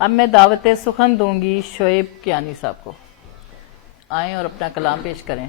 اب میں دعوت سخن دوں گی شعیب کیانی صاحب کو، آئیں اور اپنا کلام پیش کریں۔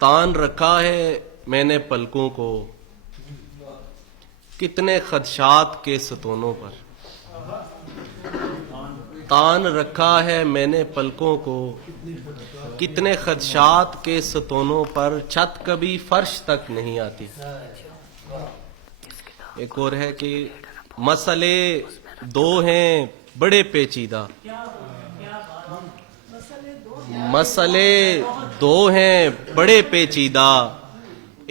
تان رکھا ہے میں نے پلکوں کو کتنے خدشات کے ستونوں پر، تان رکھا ہے میں نے پلکوں کو کتنے خدشات کے ستونوں پر، چھت کبھی فرش تک نہیں آتی۔ ایک اور ہے کہ مسئلے دو ہیں بڑے پیچیدہ، مسئلے دو ہیں بڑے پیچیدہ،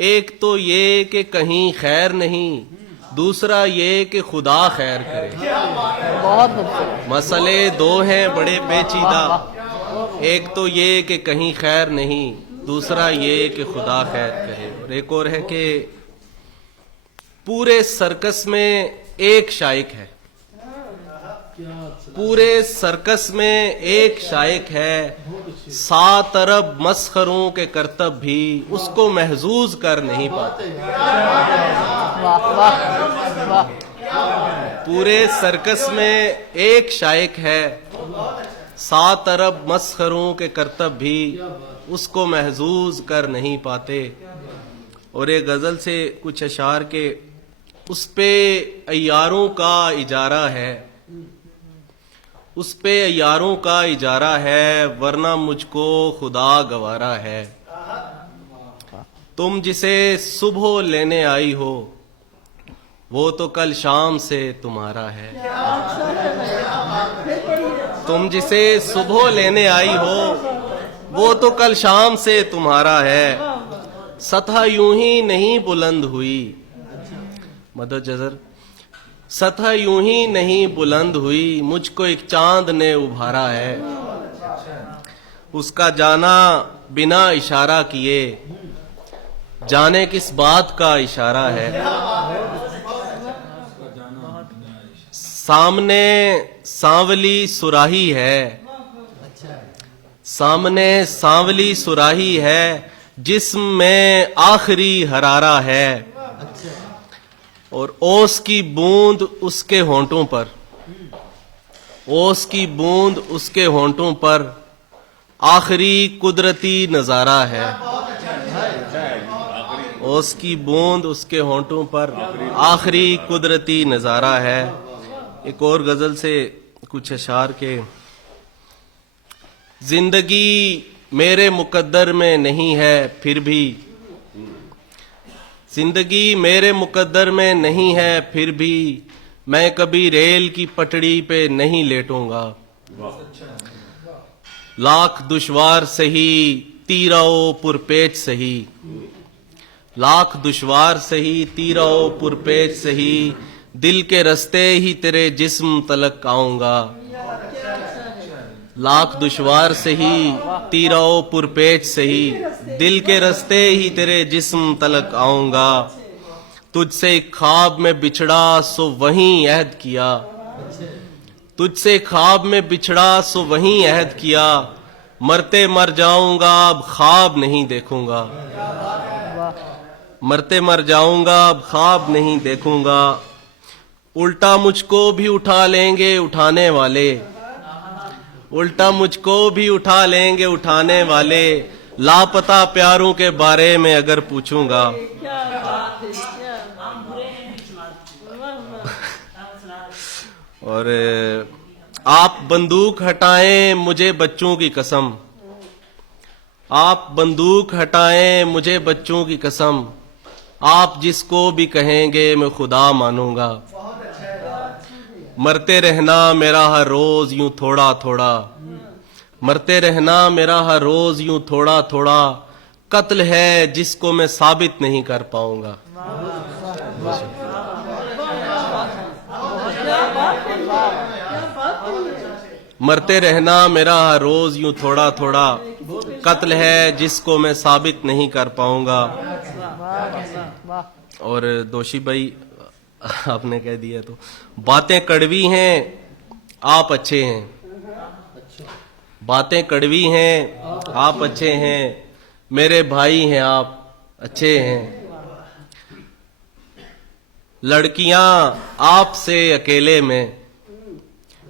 ایک تو یہ کہ کہیں خیر نہیں، دوسرا یہ کہ خدا خیر کرے۔ بہت خوبصورت۔ مسئلے دو ہیں بڑے پیچیدہ، ایک تو یہ کہ کہیں خیر نہیں، دوسرا یہ کہ خدا خیر کرے۔ اور ایک اور ہے کہ پورے سرکس میں ایک شائق ہے، پورے سرکس میں ایک شائق ہے، 7 ارب مسخروں کے کرتب بھی اس کو محظوظ کر نہیں پاتے۔ واہ واہ واہ۔ پورے سرکس میں ایک شائق ہے، 7 ارب مسخروں کے کرتب بھی اس کو محظوظ کر نہیں پاتے۔ اور ایک غزل سے کچھ اشعار کے اس پہ عیاروں کا اجارہ ہے، اس پہ عیاروں کا اجارہ ہے، ورنہ مجھ کو خدا گوارا ہے۔ تم جسے صبح لینے آئی ہو وہ تو کل شام سے تمہارا ہے۔ تم جسے صبح لینے آئی ہو وہ تو کل شام سے تمہارا ہے، سطح یوں ہی نہیں بلند ہوئی، مدد جزر، سطح یوں ہی نہیں بلند ہوئی، مجھ کو ایک چاند نے ابھارا ہے۔ اس کا جانا بنا اشارہ کیے، جانے کس بات کا اشارہ ہے۔ سامنے سانولی سراہی ہے، سامنے سانولی سراہی ہے، جسم میں آخری حرارہ ہے، اور اوس کی بوند اس کے ہونٹوں پر، اوس کی بوند اس کے ہونٹوں پر آخری قدرتی نظارہ ہے۔ اوس کی بوند اس کے ہونٹوں پر آخری قدرتی نظارہ ہے۔ ایک اور غزل سے کچھ اشعار کے، زندگی میرے مقدر میں نہیں ہے پھر بھی، زندگی میرے مقدر میں نہیں ہے پھر بھی، میں کبھی ریل کی پٹڑی پہ نہیں لیٹوں گا۔ لاکھ دشوار سہی تیراؤ پرپیچ سہی، لاکھ دشوار سہی تیراؤ پرپیچ سہی، دل کے رستے ہی تیرے جسم تلک آؤں گا۔ لاکھ دشوار سہی تیراؤ پرپیچ سہی، دل کے رستے ہی تیرے جسم تلک آؤں گا۔ تجھ سے ایک خواب میں بچھڑا سو وہیں عہد کیا، تجھ سے خواب میں بچھڑا سو وہیں عہد کیا، مرتے مر جاؤں گا اب خواب نہیں دیکھوں گا، مرتے مر جاؤں گا اب خواب نہیں دیکھوں گا۔ الٹا مجھ کو بھی اٹھا لیں گے اٹھانے والے، الٹا مجھ کو بھی اٹھا لیں گے اٹھانے والے، لاپتہ پیاروں کے بارے میں اگر پوچھوں گا۔ اور آپ بندوق ہٹائیں مجھے بچوں کی قسم، آپ بندوق ہٹائیں مجھے بچوں کی قسم، آپ جس کو بھی کہیں گے میں خدا مانوں گا۔ مرتے رہنا میرا ہر روز یوں تھوڑا تھوڑا، مرتے رہنا میرا ہر روز یوں تھوڑا تھوڑا، قتل ہے جس کو میں ثابت نہیں کر پاؤں گا۔ مرتے رہنا میرا ہر روز یوں تھوڑا تھوڑا، قتل ہے جس کو میں ثابت نہیں کر پاؤں گا۔ اور دوشی بھائی آپ نے کہہ دیا تو، باتیں کڑوی ہیں آپ اچھے ہیں، باتیں کڑوی ہیں آپ اچھے ہیں، میرے بھائی ہیں آپ اچھے ہیں، لڑکیاں آپ سے اکیلے میں،